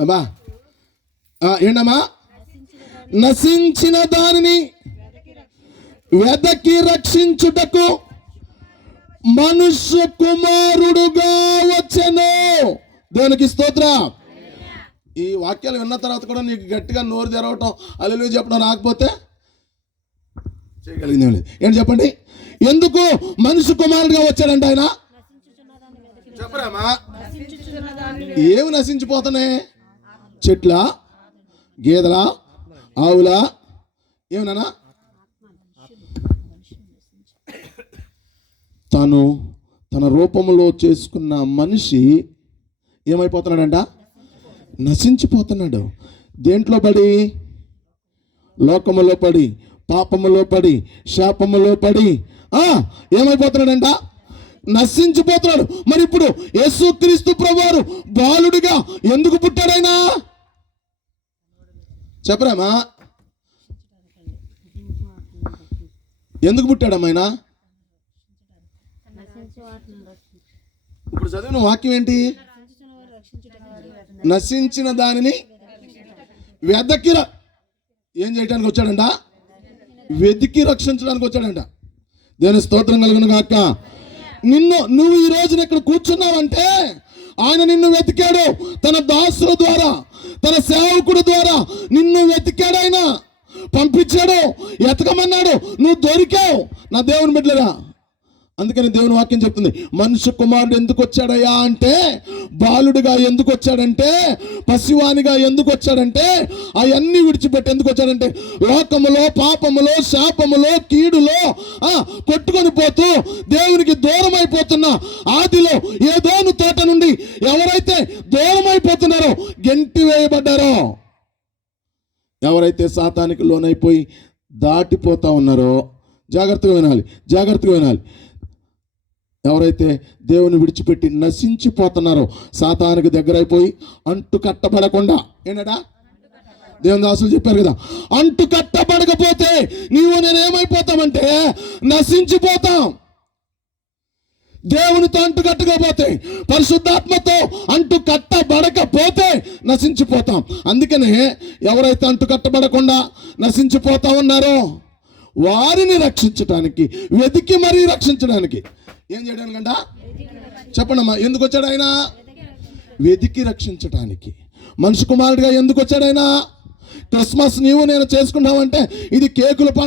అబ్బా. ఏంటమ్మా? నశించిన దానిని వెదకి రక్షించుటకు మనుష్య కుమారుడుగా వచ్చెను. దేవునికి స్తోత్ర. ఈ వాక్యాలు విన్న తర్వాత కూడా నీకు గట్టిగా నోరు తెరవటం అల్లు చెప్పడం రాకపోతే చేయగలిగింది ఏం లేదు. ఏంటి చెప్పండి? ఎందుకు మనిషి కుమారుడుగా వచ్చాడంట ఆయన? చెప్పరామా? ఏమి నశించిపోతున్నాయి? చెట్ల? గేదెల? ఆవుల? ఏమన్నా తను తన రూపంలో చేసుకున్న మనిషి ఏమైపోతున్నాడంట? నశించిపోతున్నాడు. దేంట్లో పడి? లోకములో పడి పాపములో పడి శాపములో పడి. ఏమైపోతున్నాడంట? నశించిపోతున్నాడు. మరి ఇప్పుడు యేసుక్రీస్తు ప్రభువారు బాలుడిగా ఎందుకు పుట్టాడైనా చెప్పరామా? ఎందుకు పుట్టాడమ్మా ఆయన? ఇప్పుడు చదివిన వాక్యం ఏంటి? నశించిన దానిని వెదకి ర- ఏం చేయడానికి వచ్చాడంట? వెతికి రక్షించడానికి వచ్చాడంట. దేని స్తోత్రం కలుగును కాక నిన్ను నువ్వు ఈ రోజున ఇక్కడ కూర్చున్నావంటే ఆయన నిన్ను వెతికాడు తన దాసుల ద్వారా. తన సేవకుడు ద్వారా నిన్ను వెతికాడాయన పంపించాడు ఎతకమన్నాడు నువ్వు దొరికావు. నా దేవుని బిడ్డరా అందుకని దేవుని వాక్యం చెప్తుంది మనుష్య కుమారుడు ఎందుకు వచ్చాడయ్యా అంటే బాలుడిగా ఎందుకు వచ్చాడంటే పసివానిగా ఎందుకు వచ్చాడంటే అవన్నీ విడిచిపెట్టి ఎందుకు వచ్చాడంటే లోకములో పాపములో శాపములో కీడులో కొట్టుకొని పోతూ దేవునికి దూరం అయిపోతున్న ఆదిలో ఏదోను తోట నుండి ఎవరైతే దూరం అయిపోతున్నారో గెంటి వేయబడ్డారో? ఎవరైతే సాతానికి లోనైపోయి దాటిపోతా ఉన్నారో జాగ్రత్తగా వినాలి జాగ్రత్తగా వినాలి. ఎవరైతే దేవుని విడిచిపెట్టి నశించిపోతున్నారో సాతానికి దగ్గరైపోయి అంటు కట్టబడకుండా ఏంటడా దేవుని దాసులు చెప్పారు కదా అంటు కట్టబడకపోతే నీవు నేను ఏమైపోతామంటే నశించిపోతాం. దేవునితో అంటు కట్టకపోతే పరిశుద్ధాత్మతో అంటు కట్టబడకపోతే నశించిపోతాం. అందుకనే ఎవరైతే అంటు కట్టబడకుండా నశించిపోతా ఉన్నారో వారిని రక్షించడానికి వెతికి మరీ రక్షించడానికి ఏం చేయడానికంట చెప్పండమ్మా ఎందుకు వచ్చాడు ఆయన? వెతికి రక్షించడానికి మనిషి కుమారుడిగా ఎందుకు వచ్చాడు ఆయన? క్రిస్మస్ నీవు నేను చేసుకున్నావంటే ఇది కేకుల పండుగ.